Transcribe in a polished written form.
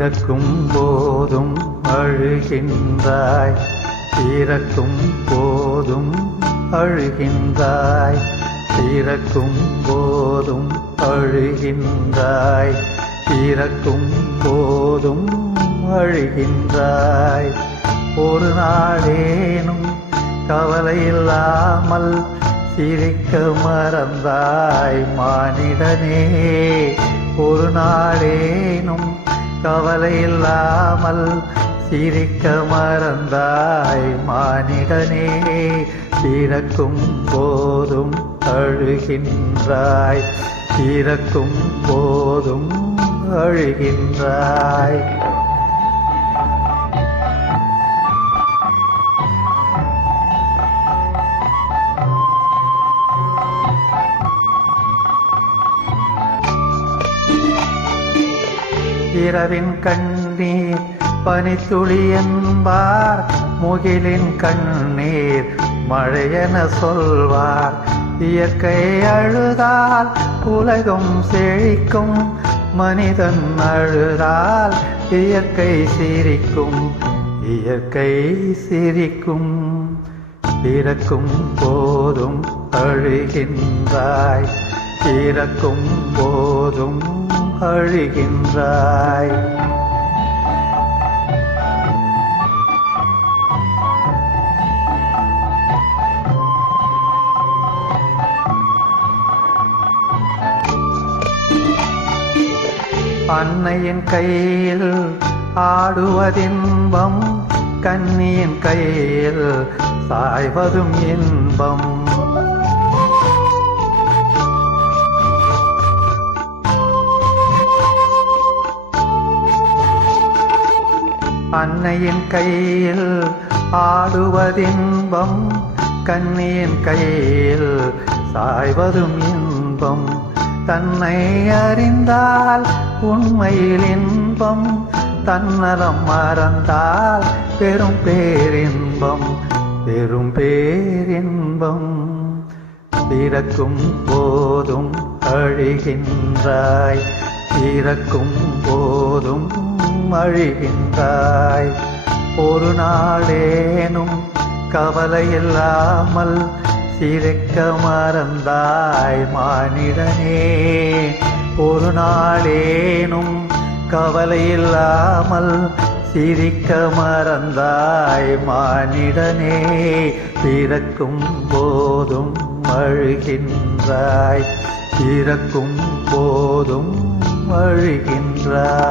பிறக்கும் போதும் அழுகின்றாய், பிறக்கும் போதும் அழுகின்றாய், பிறக்கும் போதும் அழுகின்றாய், பிறக்கும் போதும் அழுகின்றாய். ஒரு நாளேனும் கவலையில்லாமல் சிரிக்க மறந்தாய் மானிடனே. ஒரு நாளேனும் கவலையில்லாமல் சிரிக்க மறந்தாய் மானிடனே. பிறக்கும் போதும் அழுகின்றாய், பிறக்கும் போதும் அழுகின்றாய். இரவின் கண்ணீர் பனித்துளி என்பார், முகிலின் கண்ணீர் மழையென சொல்வார். இயற்கை அழுதால் உலகம் செழிக்கும், மனிதன் அழுதால் இயற்கை சிரிக்கும், இயற்கை சிரிக்கும். பிறக்கும் போதும் அழுகின்றாய், பிறக்கும் போதும் அழுகின்றாய். அன்னையின் கையில் ஆடுவதின்பம், கன்னியின் கையில் சாய்வதும் இன்பம். அன்னையின் கையில் ஆடுவதின்பம், கன்னியின் கையில் சாய்வதும் இன்பம். தன்னை அறிந்தால் உண்மையில் இன்பம், தன்னலம் மறந்தால் பெரும் பேரின்பம், பெரும் பேரின்பம். பிறக்கும் போதும் அழுகின்றாய், பிறக்கும் போதும் அழுகின்றாய். ஒரு நாளேனும் கவலையில்லாமல் சிரிக்க மறந்தாய் மானிடனே. ஒரு நாளேனும் கவலையில்லாமல் சிரிக்க மறந்தாய் மானிடனே. பிறக்கும் போதும் அழுகின்றாய், பிறக்கும் போதும் அழுகின்றாய்.